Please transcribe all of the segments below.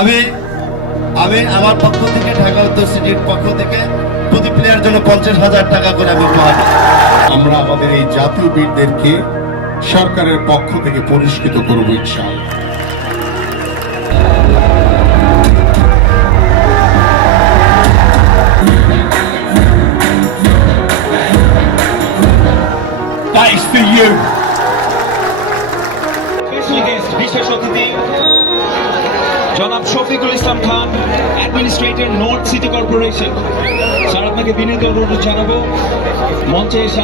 আমি আমি আমার পক্ষ থেকে ঢাকা উত্তর সিটির পক্ষ থেকে প্রতি প্লেয়ার জন্য 50,000 টাকা করে আমি উপহার দেব। আমরা আমাদের এই জাতীয় বীরদেরকে সরকারের পক্ষ থেকে পুরস্কৃত করব ইনশাআল্লাহ। That is for you. Special guest, বিশেষ অতিথি জনাব Shafiqul Islam Khan, administrator, north city corporation. Sir, আপনাকে বিনীত অনুরোধ জানাবো মঞ্চে এসে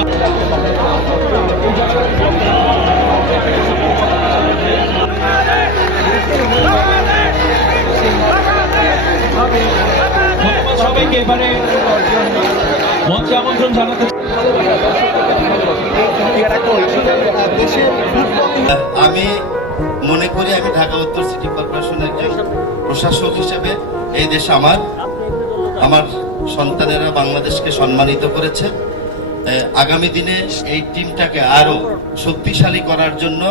সবাইকে এবারে মঞ্চে আমন্ত্রণ জানাতে। আমি মনে করি আমি ঢাকা উত্তর সিটি কর্পোরেশনের একজন প্রশাসক হিসেবে এই দেশে আমার সন্তানেরা বাংলাদেশকে সম্মানিত করেছে। আগামী দিনে এই টিমটাকে আরো শক্তিশালী করার জন্য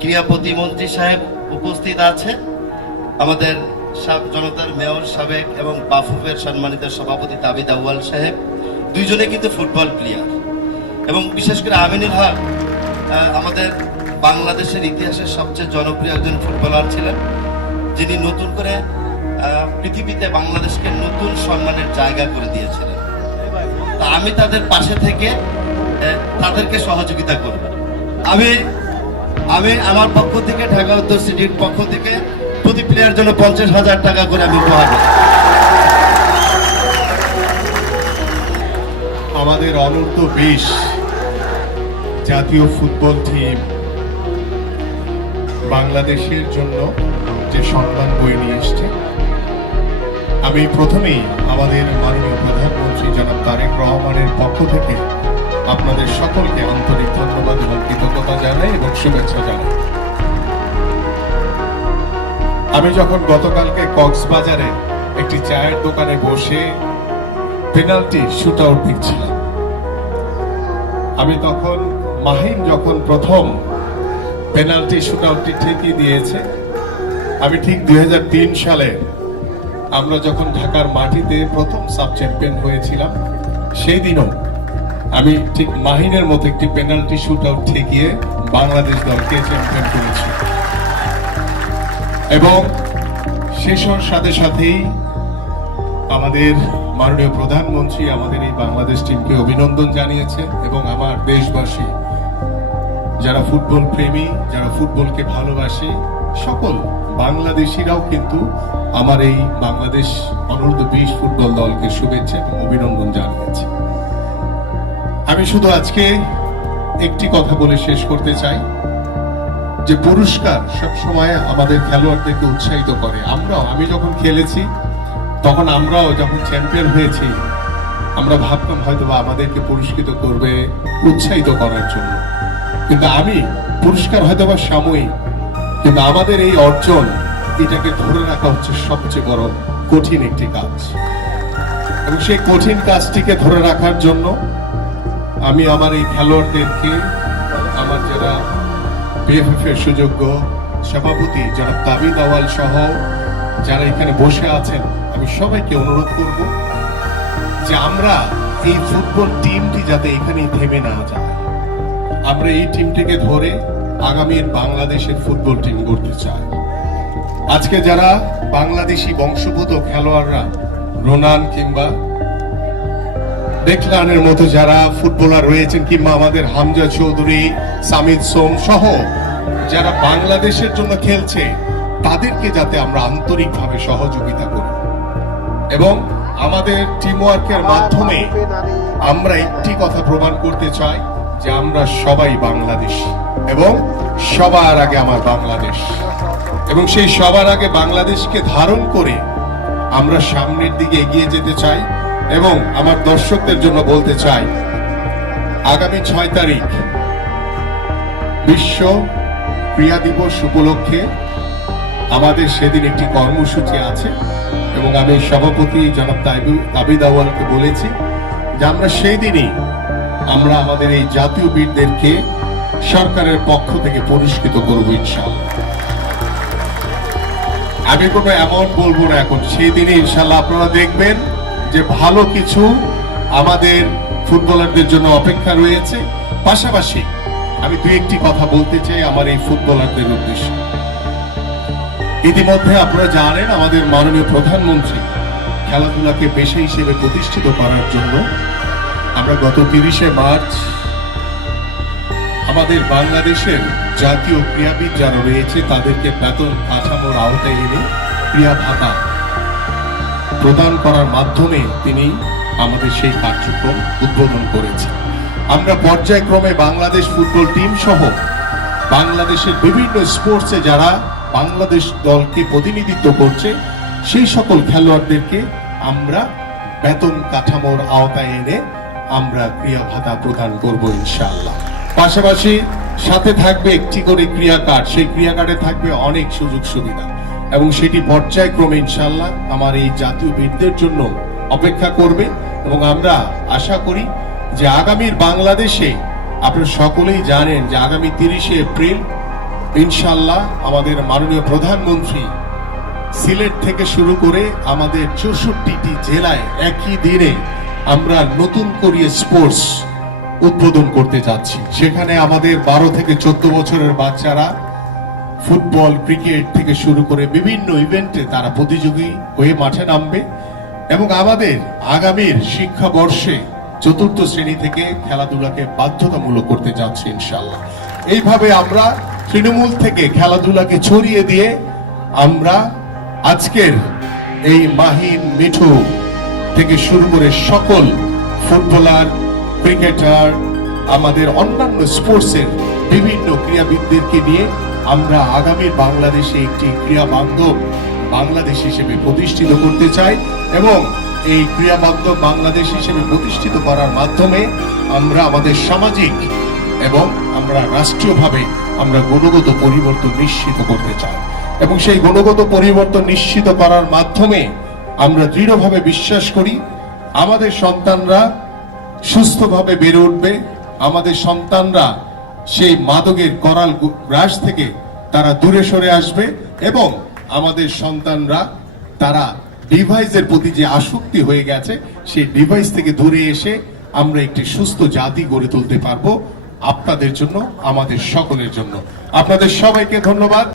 ক্রীড়া প্রতিমন্ত্রী সাহেব উপস্থিত আছে, আমাদের জনতার মেয়র সাবেক এবং বাফুফের সম্মানিত সভাপতি তাবিদ আউয়াল সাহেব, দুইজনে কিন্তু ফুটবল প্লেয়ার, এবং বিশেষ করে আমিনুল হক আমাদের বাংলাদেশের ইতিহাসের সবচেয়ে জনপ্রিয় একজন ফুটবলার ছিলেন, যিনি নতুন করে পৃথিবীতে বাংলাদেশকে নতুন সম্মানের জায়গা করে দিয়েছিলেন। তা আমি তাদের পাশে থেকে তাদেরকে সহযোগিতা করব। আমি আমার পক্ষ থেকে ঢাকা উত্তর সিটির পক্ষ থেকে প্রতি প্লেয়ার জন্য 50,000 টাকা করে আমি উপহার দেব। আমাদের অনূর্ধ্ব 20 জাতীয় ফুটবল টিম বাংলাদেশের জন্য যে সম্মান বয়ে নিয়ে এসছে, আমি প্রথমেই আমাদের মাননীয় প্রধানমন্ত্রী জনাব তারেক রহমানের পক্ষ থেকে আপনাদের সকলকে আন্তরিক ধন্যবাদ এবং কৃতজ্ঞতা জানাই এবং শুভেচ্ছা জানাই। আমি যখন গতকালকে কক্সবাজারে একটি চায়ের দোকানে বসে পেনাল্টি শুট আউট দেখছিলাম, আমি তখন মাহিন যখন প্রথম পেনাল্টি শুট আউটটি ঠিকই দিয়েছে, আমি ঠিক 2003 সালে আমরা যখন ঢাকার মাটিতে প্রথম সাব চ্যাম্পিয়ন হয়েছিলাম, সেই দিনও আমি ঠিক মাহিনের মতো একটি পেনাল্টি শুট আউট ঠেকিয়ে বাংলাদেশ দলকে চ্যাম্পিয়ন করেছি। এবং শেষের সাথে সাথেই আমাদের মাননীয় প্রধানমন্ত্রী আমাদের এই বাংলাদেশ টিমকে অভিনন্দন জানিয়েছেন, এবং আমার দেশবাসী যারা ফুটবল প্রেমী, যারা ফুটবলকে ভালোবাসে, সকল বাংলাদেশিরাও কিন্তু আমার এই বাংলাদেশ অনূর্ধ্ব 20 ফুটবল দলকে শুভেচ্ছা এবং অভিনন্দন জানিয়েছে। আমি শুধু আজকে একটি কথা বলে শেষ করতে চাই যে পুরস্কার সবসময় আমাদের খেলোয়াড়দেরকে উৎসাহিত করে। আমি যখন খেলেছি তখন আমরাও যখন চ্যাম্পিয়ন হয়েছি, আমরা ভাবতাম হয়তো বা আমাদেরকে পুরস্কৃত করবে উৎসাহিত করার জন্য, কিন্তু পুরস্কার হয়তো বা সাময়িক, কিন্তু আমাদের এই অর্জন এটাকে ধরে রাখা হচ্ছে সবচেয়ে বড় কঠিন একটি কাজ, এবং সেই কঠিন কাজটিকে ধরে রাখার জন্য আমি আমার এই খেলোয়াড়দেরকে, আমার যারা বিএফএফ এর সুযোগ্য সভাপতি জনাব তাবিদ আউয়াল সহ যারা এখানে বসে আছেন, আমি সবাইকে অনুরোধ করব যে আমরা এই ফুটবল টিমটি যাতে এখানেই থেমে না যায়, আমরা এই টিমটিকে ধরে আগামীর বাংলাদেশের ফুটবল টিম গড়তে চাই। আজকে যারা বাংলাদেশি বংশোদ্ভূত খেলোয়াড়রা, রোনান কিংবা ডেকলানের মতো যারা ফুটবলার রয়েছেন, কিংবা আমাদের হামজা চৌধুরী, সামিদ সোম সহ যারা বাংলাদেশের জন্য খেলছে, তাদেরকে যাতে আমরা আন্তরিকভাবে সহযোগিতা করি, এবং আমাদের টিম ওয়ার্কের মাধ্যমে আমরা একটি কথা প্রমাণ করতে চাই যে আমরা সবাই বাংলাদেশী, এবং সবার আগে আমার বাংলাদেশ, এবং সেই সবার আগে বাংলাদেশকে ধারণ করে আমরা সামনের দিকে এগিয়ে যেতে চাই। এবং আমার দর্শকদের জন্য বলতে চাই, আগামী 6 তারিখ বিশ্ব ক্রীড়া দিবস উপলক্ষে আমাদের সেদিন একটি কর্মসূচি আছে, এবং আমি সভাপতি জনাব তাবিদ আউয়ালকে বলেছি যে আমরা সেই দিনই আমরা আমাদের এই জাতীয় বীরদেরকে সরকারের পক্ষ থেকে পুরস্কৃত করব ইনশাআল্লাহ। আমি কোনো অ্যামাউন্ট বলবো না এখন, সেই দিনে ইনশাল্লাহ আপনারা দেখবেন যে ভালো কিছু আমাদের ফুটবলারদের জন্য অপেক্ষা রয়েছে। পাশাপাশি আমি দুই একটি কথা বলতে চাই আমার এই ফুটবলারদের উদ্দেশ্যে। ইতিমধ্যে আপনারা জানেন আমাদের মাননীয় প্রধানমন্ত্রী খেলাধুলাকে পেশা হিসেবে প্রতিষ্ঠিত করার জন্য আমরা গত 30শে মার্চ আমাদের বাংলাদেশের জাতীয় ক্রীড়াবিদ যারা রয়েছে তাদেরকে বেতন কাঠামোর আওতায় এনে ক্রীড়া ভাতা প্রদান করার মাধ্যমে তিনি আমাদের সেই কার্যক্রম উদ্বোধন করেছেন। আমরা পর্যায়ক্রমে বাংলাদেশ ফুটবল টিম সহ বাংলাদেশের বিভিন্ন স্পোর্টসে যারা বাংলাদেশ দলকে প্রতিনিধিত্ব করছে সেই সকল খেলোয়াড়দেরকে আমরা বেতন কাঠামোর আওতায় এনে আমরা ক্রীড়া ভাতা প্রদান করব ইনশাআল্লাহ। পাশাপাশি সাথে থাকবে একটি করে ক্রীড়া কার্ড, সেই ক্রীড়া কার্ডে থাকবে অনেক সুযোগ সুবিধা এবং সেটি পর্যায়ক্রমে ইনশাআল্লাহ আমার এই জাতীয় বীরদের জন্য অপেক্ষা করবে। এবং আমরা আশা করি যে আগামীর বাংলাদেশে আপনারা সকলেই জানেন যে আগামী 30শে এপ্রিল ইনশাআল্লাহ আমাদের মাননীয় প্রধানমন্ত্রী সিলেট থেকে শুরু করে আমাদের 64টি জেলায় একই দিনে আমরা নতুন করে স্পোর্টস উদ্বোধন করতে যাচ্ছি। সেখানে আমাদের 12 থেকে 14 বছরের বাচ্চারা ফুটবল, ক্রিকেট থেকে শুরু করে বিভিন্ন ইভেন্টে তারা প্রতিযোগী হয়ে মাঠে নামবে এবং আমাদের আগামীর শিক্ষাবর্ষে 4র্থ শ্রেণী থেকে খেলাধুলাকে বাধ্যতামূলক করতে যাচ্ছি ইনশাআল্লাহ। এইভাবে আমরা তৃণমূল থেকে খেলাধুলাকে ছড়িয়ে দিয়ে আমরা আজকের এই মাহিন, মিঠু থেকে শুরু করে সকল ফুটবলার, ক্রিকেটার, আমাদের অন্যান্য স্পোর্টসের বিভিন্ন ক্রীড়াবিদদেরকে নিয়ে আমরা আগামী বাংলাদেশে একটি ক্রীড়া বান্ধব বাংলাদেশ হিসেবে প্রতিষ্ঠিত করতে চাই এবং এই ক্রীড়া বান্ধব বাংলাদেশ হিসেবে প্রতিষ্ঠিত করার মাধ্যমে আমরা আমাদের সামাজিক এবং আমরা রাষ্ট্রীয়ভাবে আমরা গুণগত পরিবর্তন নিশ্চিত করতে চাই এবং সেই গুণগত পরিবর্তন নিশ্চিত করার মাধ্যমে আমরা দৃঢ়ভাবে বিশ্বাস করি আমাদের সন্তানরা সুস্থভাবে বেড়ে উঠবে, আমাদের সন্তানরা সেই মাদকের করাল গ্রাস থেকে তারা দূরে সরে আসবে এবং আমাদের সন্তানরা তারা ডিভাইসের প্রতি যে আসক্তি হয়ে গেছে সেই ডিভাইস থেকে দূরে এসে আমরা একটি সুস্থ জাতি গড়ে তুলতে পারবো। আপনাদের জন্য, আমাদের সকলের জন্য আপনাদের সবাইকে ধন্যবাদ।